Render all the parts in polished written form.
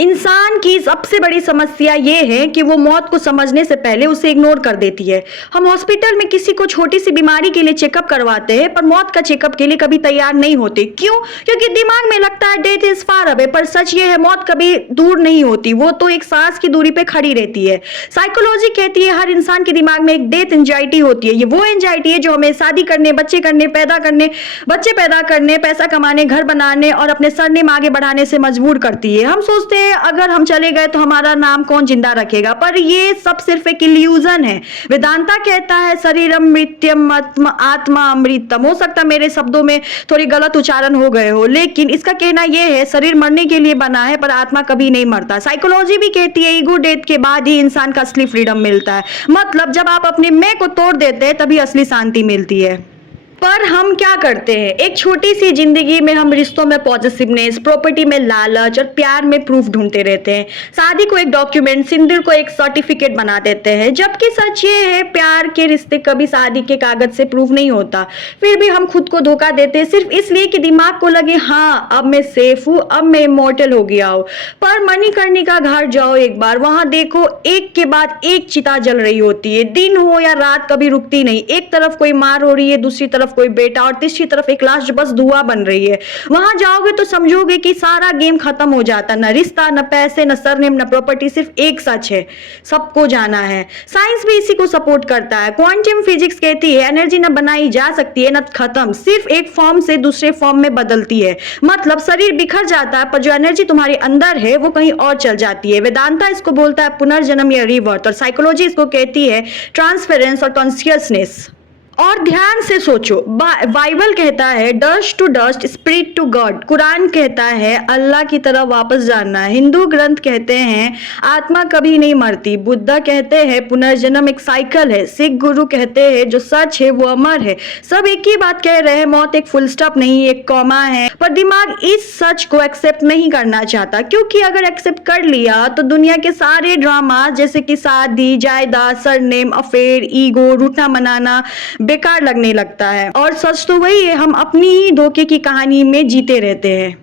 इंसान की सबसे बड़ी समस्या ये है कि वो मौत को समझने से पहले उसे इग्नोर कर देती है। हम हॉस्पिटल में किसी को छोटी सी बीमारी के लिए चेकअप करवाते हैं, पर मौत का चेकअप के लिए कभी तैयार नहीं होते। क्यों? क्योंकि दिमाग में लगता है डेथ इज फार अवे, पर सच ये है मौत कभी दूर नहीं होती, वो तो एक सांस की दूरी पे खड़ी रहती है। साइकोलॉजी कहती है हर इंसान के दिमाग में एक डेथ एंजाइटी होती है। ये वो एंजाइटी है जो हमें शादी करने, बच्चे पैदा करने, पैसा कमाने, घर बनाने और अपने सरनेम आगे बढ़ाने से मजबूर करती है। हम सोचते हैं अगर हम चले गए तो हमारा नाम कौन जिंदा रखेगा, पर ये सब सिर्फ एक इल्यूजन है। वेदांता कहता है शरीरम मृत्यम आत्मा अमृतम। हो सकता मेरे शब्दों में थोड़ी गलत उच्चारण हो गए हो, लेकिन इसका कहना यह है शरीर मरने के लिए बना है पर आत्मा कभी नहीं मरता। साइकोलॉजी भी कहती है ईगो डेथ के बाद ही इंसान का असली फ्रीडम मिलता है। मतलब जब आप अपने मैं को तोड़ देते हैं तभी असली शांति मिलती है। पर हम क्या करते हैं, एक छोटी सी जिंदगी में हम रिश्तों में पॉजिटिवनेस, प्रॉपर्टी में लालच और प्यार में प्रूफ ढूंढते रहते हैं। शादी को एक डॉक्यूमेंट, सिंदूर को एक सर्टिफिकेट बना देते हैं, जबकि सच ये है प्यार के रिश्ते कभी शादी के कागज से प्रूफ नहीं होता। फिर भी हम खुद को धोखा देते हैं सिर्फ इसलिए कि दिमाग को लगे हाँ अब मैं सेफ हूँ, अब मैं इमॉर्टल हो गया हूँ। पर मणिकर्णिका घाट जाओ एक बार, वहां देखो एक के बाद एक चिता जल रही होती है। दिन हो या रात कभी रुकती नहीं। एक तरफ कोई मार हो रही है, दूसरी तरफ कोई बेटा और तीसरी तरफ एक लाश जो बस धुआं बन रही है। वहां जाओगे तो समझोगे कि सारा गेम खत्म हो जाता। न रिश्ता, न पैसे, न सरनेम, न प्रॉपर्टी, सिर्फ एक सच है, सबको जाना है। साइंस भी इसी को सपोर्ट करता है। क्वांटम फिजिक्स कहती है एनर्जी न बनाई जा सकती है न खत्म, सिर्फ एक फॉर्म से दूसरे फॉर्म में बदलती है। मतलब शरीर बिखर जाता है पर जो एनर्जी तुम्हारे अंदर है वो कहीं और चल जाती है। वेदांता इसको बोलता है पुनर्जन्म या रीबर्थ, और साइकोलॉजी इसको कहती है ट्रांसफरेंस और कॉन्शियसनेस। और ध्यान से सोचो, बाइबल कहता है dust to dust, spirit to God. Quran कहता है अल्लाह की तरफ वापस जाना। हिंदू ग्रंथ कहते हैं आत्मा कभी नहीं मरती। बुद्धा कहते हैं पुनर्जन्म एक साइकिल है। सिख गुरु कहते हैं जो सच है वो अमर है। सब एक ही बात कह रहे हैं, मौत एक फुल स्टॉप नहीं, एक कॉमा है। पर दिमाग इस सच को एक्सेप्ट नहीं करना चाहता, क्योंकि अगर एक्सेप्ट कर लिया तो दुनिया के सारे ड्रामा जैसे कि शादी, जायदाद, सरनेम, अफेयर, ईगो, रूठना मनाना बेकार लगने लगता है। और सच तो वही है, हम अपनी ही धोखे की कहानी में जीते रहते हैं।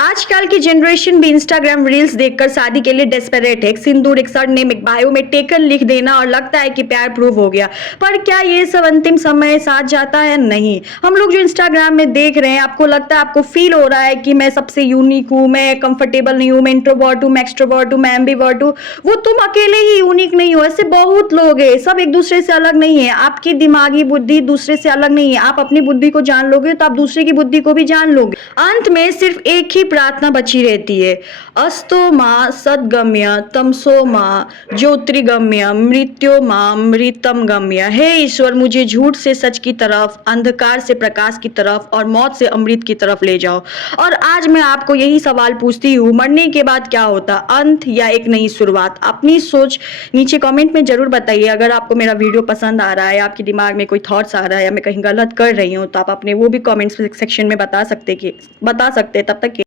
आजकल की जनरेशन भी इंस्टाग्राम रील्स देखकर शादी के लिए डेस्परेट है। एक सिंदूर, एक सरनेम, एक बायो में टेकन लिख देना और लगता है कि प्यार प्रूव हो गया। पर क्या ये सब अंतिम समय साथ जाता है? नहीं। हम लोग जो इंस्टाग्राम में देख रहे हैं, आपको लगता है, आपको फील हो रहा है कि मैं सबसे यूनिक हूँ, मैं कंफर्टेबल नहीं हूँ, मैं इंट्रोवर्ट हूँ, मैं एक्सट्रोवर्ट हूँ, मैं एम्बिवर्ट हूँ। वो तुम अकेले ही यूनिक नहीं हो, ऐसे बहुत लोग हैं। सब एक दूसरे से अलग नहीं है। आपकी दिमागी बुद्धि दूसरे से अलग नहीं है। आप अपनी बुद्धि को जान लोगे तो आप दूसरे की बुद्धि को भी जान लोगे। अंत में सिर्फ एक ही प्रार्थना बची रहती है, अस्तो मां सद्गम्य तमसो मां ज्योतिर्गम्य मृत्यो मां मृतम गम्य। हे ईश्वर, मुझे झूठ से सच की तरफ, अंधकार से प्रकाश की तरफ और मौत से अमृत की तरफ ले जाओ। और आज मैं आपको यही सवाल पूछती हूँ, मरने के बाद क्या होता, अंत या एक नई शुरुआत? अपनी सोच नीचे कमेंट में जरूर बताइए। अगर आपको मेरा वीडियो पसंद आ रहा है, आपके दिमाग में कोई थॉट्स आ रहा है या मैं कहीं गलत कर रही हूँ, तो आप अपने वो भी कमेंट्स सेक्शन में बता सकते। तब तक